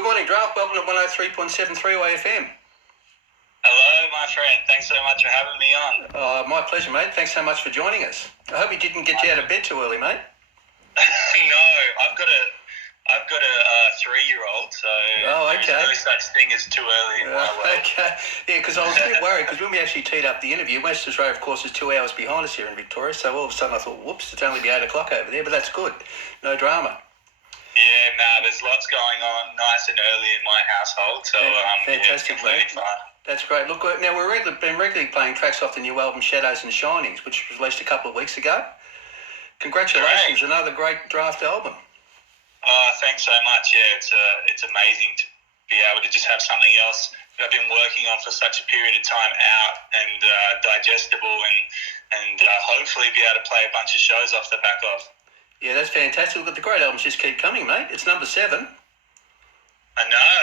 Good morning, Drapht. Welcome to 103.7 3WAY-FM. Hello, my friend. Thanks so much for having me on. My pleasure, mate. Thanks so much for joining us. I hope he didn't get you out of bed too early, mate. No, I've got a 3-year-old, so okay. There's no such thing as too early in my world. Okay. Yeah, because I was a bit worried, because when we actually teed up the interview, West Australia, of course, is 2 hours behind us here in Victoria, so all of a sudden I thought, whoops, it's only be 8 o'clock over there, but that's good. No drama. Yeah, there's lots going on nice and early in my household, so fantastic, it's completely fine. That's great. Look, now we've been regularly playing tracks off the new album Shadows and Shinings, which was released a couple of weeks ago. Congratulations, another great Drapht album. Thanks so much. Yeah, it's amazing to be able to just have something else that I've been working on for such a period of time out and digestible and hopefully be able to play a bunch of shows off the back of. Yeah, that's fantastic. Look, the great albums just keep coming, mate. It's number 7. I know.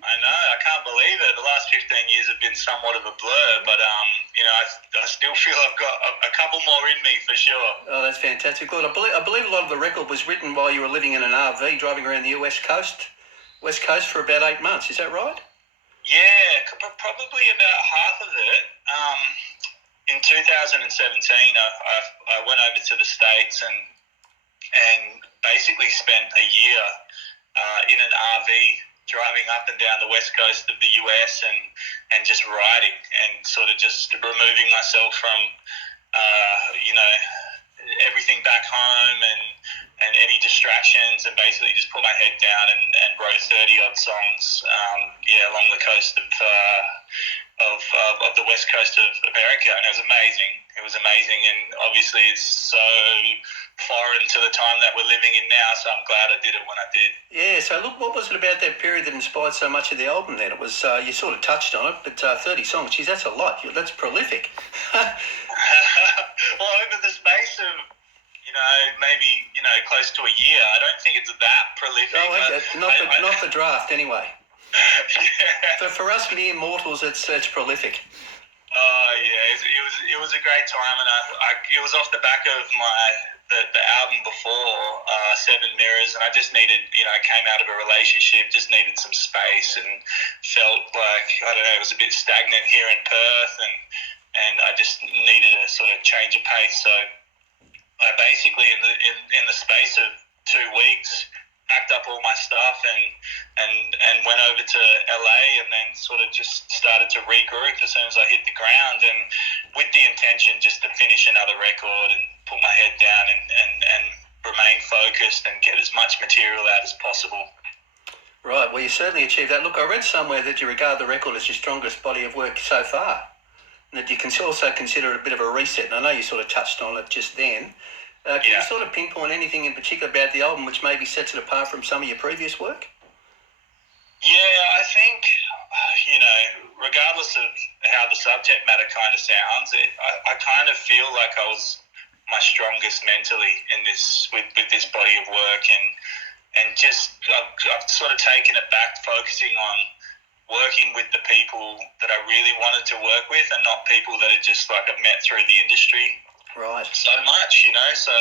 I can't believe it. The last 15 years have been somewhat of a blur, but I still feel I've got a couple more in me for sure. Oh, that's fantastic. Look, I believe a lot of the record was written while you were living in an RV, driving around the West Coast for about 8 months. Is that right? Yeah, probably about half of it. In 2017, I went over to the States and basically spent a year in an RV driving up and down the west coast of the US and just riding and sort of just removing myself from everything back home and any distractions, and basically just put my head down and wrote 30 odd songs along the coast of the west coast of America, and it was amazing, and obviously it's so foreign to the time that we're living in now, so I'm glad I did it when I did. Yeah, so look, what was it about that period that inspired so much of the album then? It was, you sort of touched on it, but 30 songs, geez, that's a lot. That's prolific. Well, over the space of, maybe, close to a year, I don't think it's that prolific. Oh, okay. Not the Drapht, anyway. Yeah. For us mere mortals, it's prolific. Oh, yeah, it was a great time, and it was off the back of the album before, Seven Mirrors, and I just needed, I came out of a relationship, just needed some space, and felt like, I don't know, it was a bit stagnant here in Perth, and I just needed a sort of change of pace. So I basically, in the space of 2 weeks, packed up all my stuff and went over to LA, and then sort of just started to regroup as soon as I hit the ground, and with the intention just to finish another record and put my head down and remain focused and get as much material out as possible. Right, well, you certainly achieved that. Look, I read somewhere that you regard the record as your strongest body of work so far, and that you can also consider it a bit of a reset, and I know you sort of touched on it just then. Can you sort of pinpoint anything in particular about the album which maybe sets it apart from some of your previous work? Yeah, I think, regardless of how the subject matter kind of sounds, I kind of feel like I was my strongest mentally in this with this body of work, and just I've sort of taken it back, focusing on working with the people that I really wanted to work with, and not people that are just like I've met through the industry. Right. So much, so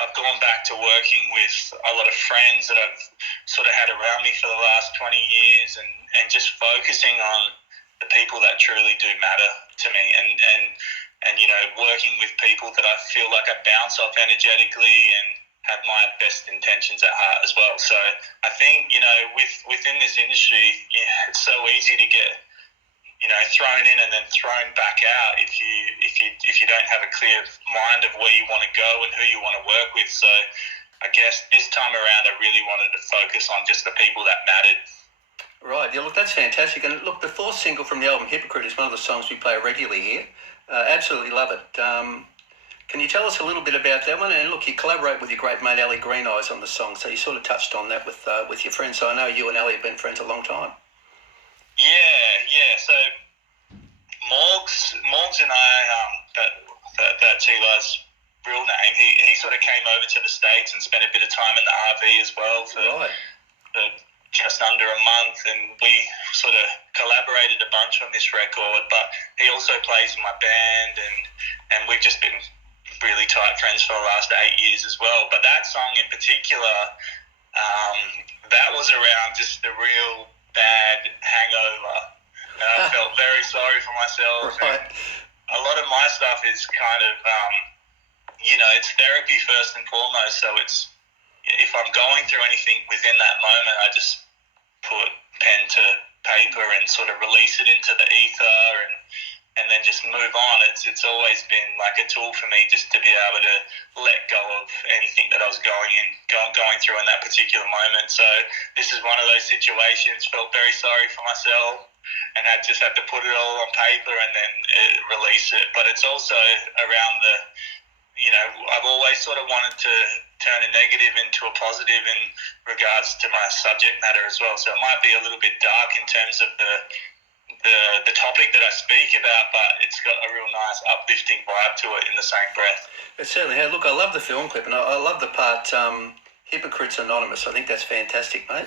I've gone back to working with a lot of friends that I've sort of had around me for the last 20 years and just focusing on the people that truly do matter to me and working with people that I feel like I bounce off energetically and have my best intentions at heart as well. So I think, within this industry, it's so easy to get thrown in and then thrown back out if you don't have a clear mind of where you want to go and who you want to work with. So I guess this time around I really wanted to focus on just the people that mattered. Right, yeah, look, that's fantastic. And look, the 4th single from the album, Hypocrite, is one of the songs we play regularly here. Absolutely love it. Can you tell us a little bit about that one? And look, you collaborate with your great mate Ali Green Eyes on the song, so you sort of touched on that with your friends. So I know you and Ali have been friends a long time. Yeah. So Morgs and I, that's Eli's real name. He sort of came over to the States and spent a bit of time in the RV as well for just under a month, and we sort of collaborated a bunch on this record. But he also plays in my band, and we've just been really tight friends for the last 8 years as well. But that song in particular, That was around just a real bad hangover. And I felt very sorry for myself. Right. And a lot of my stuff is kind of, it's therapy first and foremost. So it's, if I'm going through anything within that moment, I just put pen to paper and sort of release it into the ether and then just move on. It's always been like a tool for me just to be able to let go of anything that I was going through in that particular moment. So this is one of those situations. Felt very sorry for myself and had to put it all on paper and then release it. But it's also around I've always sort of wanted to turn a negative into a positive in regards to my subject matter as well. So it might be a little bit dark in terms of the topic that I speak about, but it's got a real nice uplifting vibe to it in the same breath. It certainly has. Look, I love the film clip, and I love the part Hypocrite's Anonymous. I think that's fantastic, mate.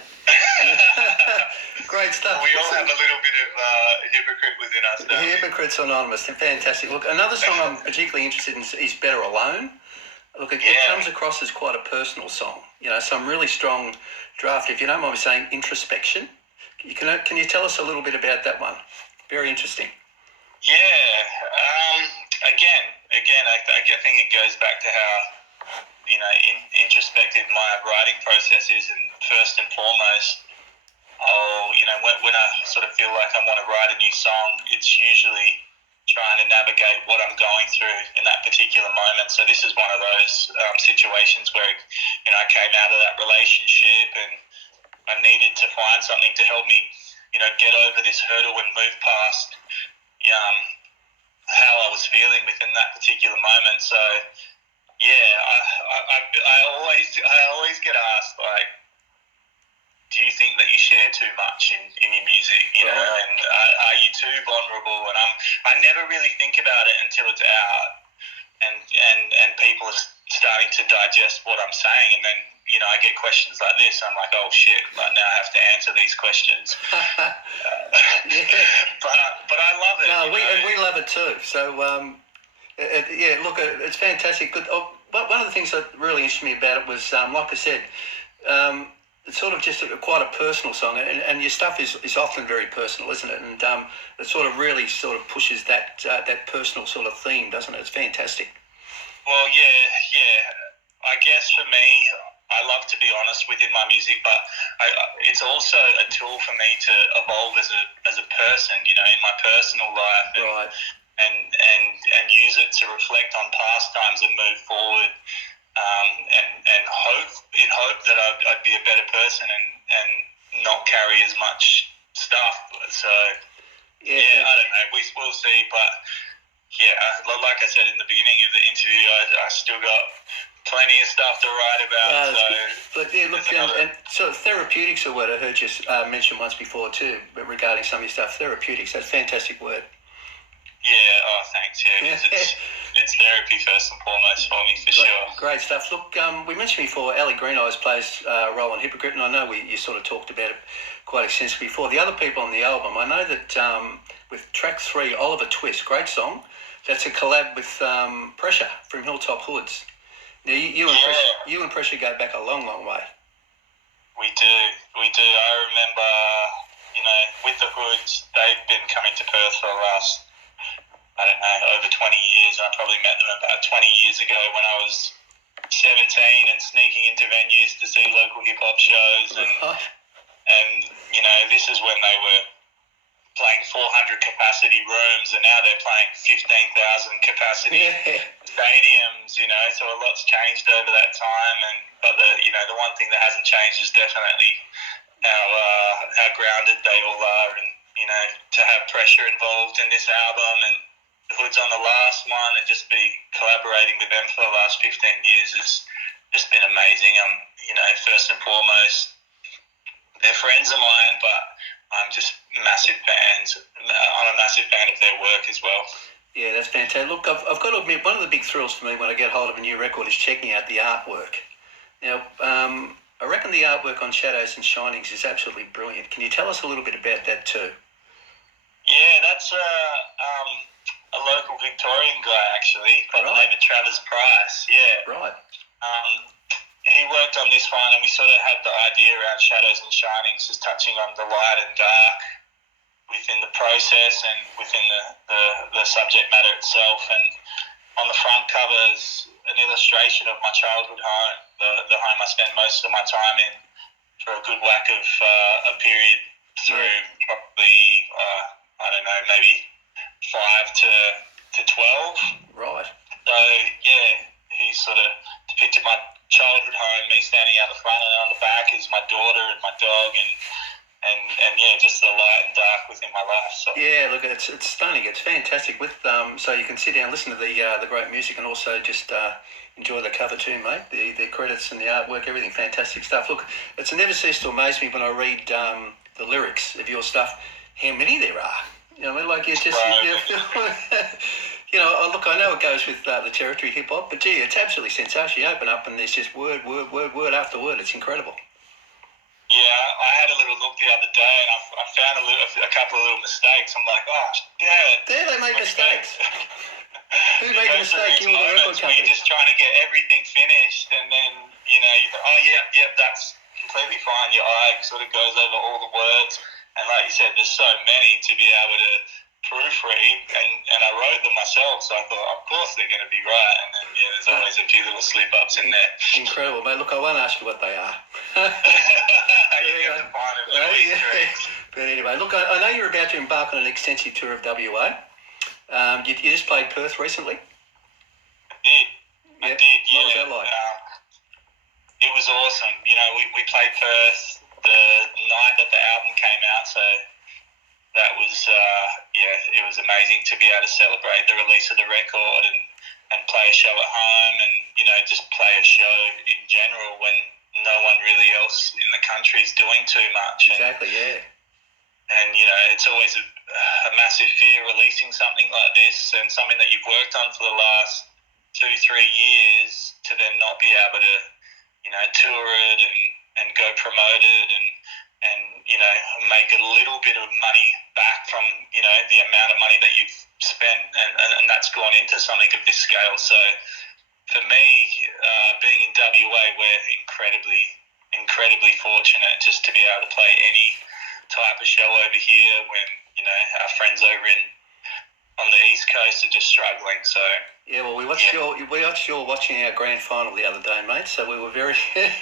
Great stuff. We all have a little bit of hypocrite within us, don't we? Hypocrite's Anonymous. Fantastic. Look, another song I'm particularly interested in is Better Alone. Look, it comes across as quite a personal song. Some really strong Drapht, if you don't mind me saying, introspection. Can you tell us a little bit about that one? Very interesting. Yeah. Again, I think it goes back to how introspective my writing process is, and first and foremost, when I sort of feel like I want to write a new song, it's usually trying to navigate what I'm going through in that particular moment. So this is one of those situations where I came out of that relationship and I needed to find something to help me, get over this hurdle and move past how I was feeling within that particular moment. So I always get asked, like, do you think that you share too much in your music, and are you too vulnerable? And I never really think about it until it's out and people are starting to digest what I'm saying, and then I get questions like this. I'm like, oh shit! Like, now I have to answer these questions. But I love it. No, we love it too. So look, it's fantastic. Good. One of the things that really interested me about it was, like I said, it's sort of just quite a personal song, and your stuff is often very personal, isn't it? And it sort of really sort of pushes that personal sort of theme, doesn't it? It's fantastic. Well, yeah. I guess for me, I love to be honest within my music, but it's also a tool for me to evolve as a person, in my personal life, and use it to reflect on past times and move forward, and hope that I'd be a better person and not carry as much stuff. So I don't know. We'll see, but like I said in the beginning of the interview, I still got plenty of stuff to write about. And so therapeutics, a word I heard you mention once before too, but regarding some of your stuff. Therapeutics, that's a fantastic word. Yeah, thanks. Yeah, it's therapy first and foremost for me, for sure. Great stuff. Look, we mentioned before, Ali Green Eyes plays a role in Hypocrite, and I know you sort of talked about it quite extensively before. The other people on the album, I know that with track 3, Oliver Twist, great song, that's a collab with Pressure from Hilltop Hoods. Now, you and Pressure go back a long, long way. We do. I remember, with the Hoods, they've been coming to Perth for the last, I don't know, over 20 years. I probably met them about 20 years ago when I was 17 and sneaking into venues to see local hip-hop shows. And this is when they were playing 400 capacity rooms, and now they're playing 15,000 capacity stadiums. So a lot's changed over that time. But the one thing that hasn't changed is definitely how grounded they all are, and to have Pressure involved in this album and the Hoods on the last one, and just be collaborating with them for the last 15 years has just been amazing. First and foremost, they're friends of mine, but I'm just massive fans. I'm a massive fan of their work as well. Yeah, that's fantastic. Look, I've got to admit, one of the big thrills for me when I get hold of a new record is checking out the artwork. Now, I reckon the artwork on Shadows and Shinings is absolutely brilliant. Can you tell us a little bit about that too? Yeah, that's a local Victorian guy, actually, by the name of Travis Price. Yeah. Right. he worked on this one, and we sort of had the idea around shadows and shinings, just touching on the light and dark within the process and within the subject matter itself. And on the front cover is an illustration of my childhood home, the home I spent most of my time in for a good whack of a period through probably, I don't know, maybe 5 to 12. Right. So, yeah, he sort of depicted my childhood home, me standing out the front, and on the back is my daughter and my dog, and yeah, just the light and dark within my life. So. Yeah, look, it's stunning. It's fantastic. With so you can sit down, listen to the great music, and also just enjoy the cover too, mate. The credits and the artwork, everything, fantastic stuff. Look, it's never ceased to amaze me when I read the lyrics of your stuff, how many there are. You know, like you just, you know, look, I know it goes with the territory hip hop, but gee, it's absolutely sensational. You open up and there's just word after word. It's incredible. Yeah, I had a little look the other day, and I found a couple of little mistakes. I'm like, oh, yeah. There they make mistakes. Who made a mistake? You or the record company? You're just trying to get everything finished, and then, you know, you go, oh, yeah, that's completely fine. Your eye sort of goes over all the words. And like you said, there's so many to be able to proofread, and I wrote them myself, so I thought, of course they're going to be right. And then, yeah, there's always a few little slip-ups in there. Incredible, mate. Look, I won't ask you what they are. You have to find them. But anyway, look, I know you're about to embark on an extensive tour of WA. You just played Perth recently? I did, yeah. What was that like? It was awesome. You know, we played Perth the night that the album came out, so that was, it was amazing to be able to celebrate the release of the record and play a show at home, and, you know, just play a show in general when no one really else in the country is doing too much. Exactly, yeah. And, you know, it's always a massive fear releasing something like this, and something that you've worked on for the last 2-3 years, to then not be able to, you know, tour it and go promote it and, you know, make a little bit of money back from, you know, the amount of money that you've spent, and that's gone into something of this scale. So for me, being in WA, we're incredibly fortunate just to be able to play any type of show over here when, you know, our friends over on the East Coast are just struggling. So yeah, well, we watched your watching our grand final the other day, mate. So we were very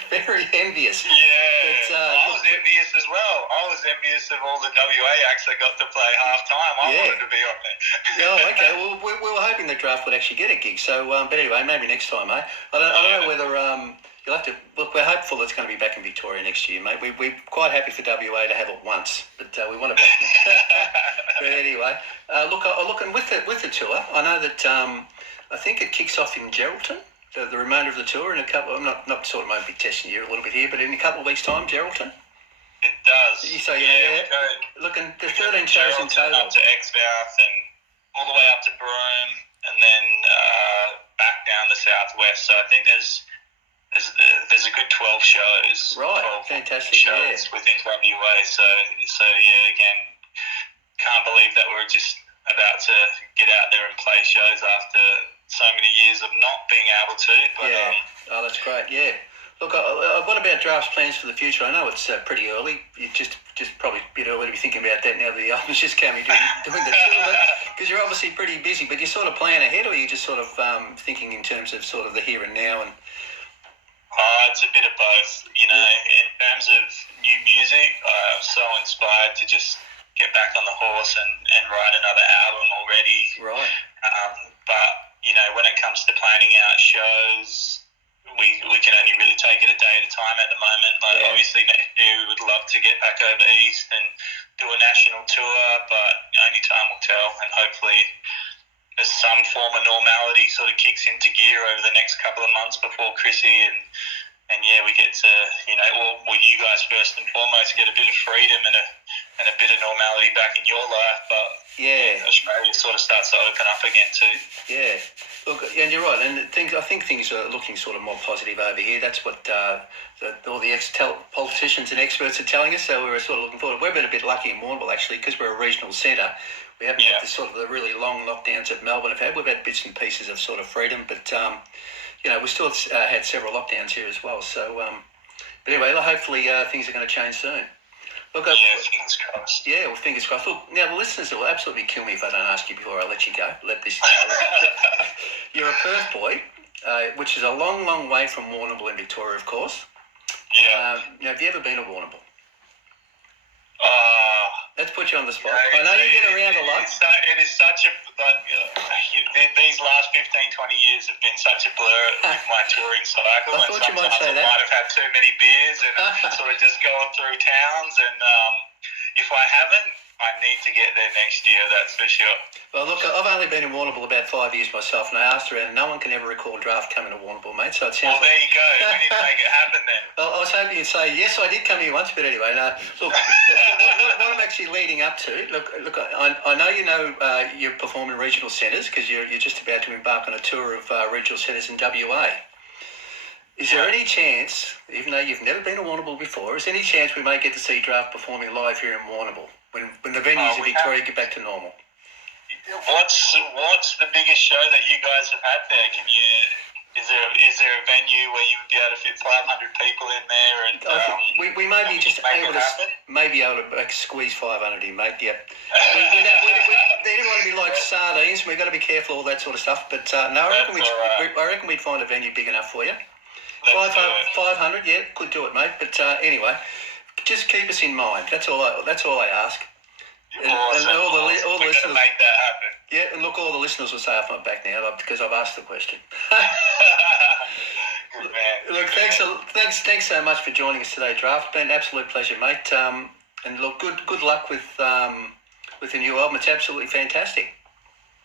very envious. Yeah, but, I was envious as well. I was envious of all the WA acts that got to play half time. I wanted to be on there. Oh, okay. Well, we were hoping the Drapht would actually get a gig. So, but anyway, maybe next time, mate. I don't know whether you'll have to look. We're hopeful it's going to be back in Victoria next year, mate. We're quite happy for WA to have it once, but we want to. But anyway, look, and with the tour, I know that I think it kicks off in Geraldton. The remainder of the tour in a couple. I'm not sort of maybe testing you a little bit here, but in a couple of weeks' time, Geraldton. It does. So look, and the 13 shows in total. Up to Exmouth and all the way up to Broome, and then back down to Southwest. So I think there's a good 12 shows. Right, 12 fantastic. Shows within WA. So yeah, again, can't believe that we're just about to get out there and play shows after so many years of not being able to. But, that's great. Yeah. Look, what about Draft's plans for the future? I know it's pretty early. It's just probably a bit early to be thinking about that now that the album's just coming doing the tour. Because you're obviously pretty busy, but you're sort of planning ahead, or are you just sort of thinking in terms of sort of the here and now? And it's a bit of both. You know, in terms of new music, I'm so inspired to just get back on the horse and write another album already. Right. But, you know, when it comes to planning out shows, we can only really take it a day at a time at the moment. Obviously next year we would love to get back over east and do a national tour, but only time will tell, and hopefully there's some form of normality sort of kicks into gear over the next couple of months before Chrissy, and we get to, you know, well, you guys first and foremost get a bit of freedom and a bit of normality back in your life, but Australia sort of starts to open up again too. Yeah, look, and you're right, and I think things are looking sort of more positive over here. That's what all the politicians and experts are telling us. So we're sort of looking forward. We've been a bit lucky in Warrnambool actually, because we're a regional centre. We haven't had the really long lockdowns that Melbourne have had. We've had bits and pieces of sort of freedom, but we still had several lockdowns here as well. So, but anyway, hopefully things are going to change soon. Look, fingers crossed. Yeah, well, fingers crossed. Look, now the listeners will absolutely kill me if I don't ask you before I let you go. You're a Perth boy, which is a long, long way from Warrnambool in Victoria, of course. Yeah. Now, have you ever been to Warrnambool? Let's put you on the spot. I know you get around a lot. It is such a... these last 15, 20 years have been such a blur with my touring cycle. I thought you might say that. I might have had too many beers and sort of just gone through towns. And if I haven't, I need to get there next year, that's for sure. Well, look, I've only been in Warrnambool about 5 years myself, and I asked around, and no one can ever recall Drapht coming to Warrnambool, mate. So it sounds there you go. We need to make it happen then. Well, I was hoping you'd say, yes, I did come here once, but anyway, no. Look, what I'm actually leading up to, look, I know you perform in regional centres because you're just about to embark on a tour of regional centres in WA. Is there any chance, even though you've never been to Warrnambool before, is there any chance we may get to see Drapht performing live here in Warrnambool when the venues in Victoria get back to normal? What's the biggest show that you guys have had there? Is there a venue where you would be able to fit 500 people in there? And we may be just able to squeeze 500 in, mate. Yep. They didn't want to be like sardines. We've got to be careful, all that sort of stuff. But no, I reckon we'd find a venue big enough for you. 500, yeah, could do it, mate. But anyway, just keep us in mind. That's all I ask. And all the listeners make that happen. Yeah, and look, all the listeners will say off my back now because I've asked the question. Good man. Look, thanks so much for joining us today, Drapht. Been an absolute pleasure, mate. And look, good luck with the new album. It's absolutely fantastic.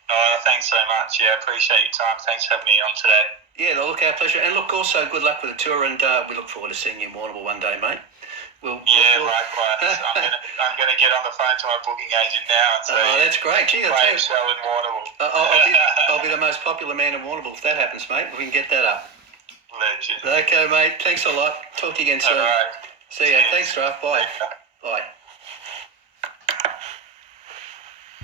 Oh, thanks so much. Yeah, appreciate your time. Thanks for having me on today. Yeah, look, our pleasure. And look, also good luck with the tour, and we look forward to seeing you in Warrnambool one day, mate. Likewise. I'm gonna get on the phone to my booking agent now and say, "Oh, that's great. Gee, great show in Warrnambool." I'll be the most popular man in Warrnambool if that happens, mate. We can get that up. Legend. Okay, mate. Thanks a lot. Talk to you again soon. All right. See ya. Thanks, Drapht. Bye. Bye.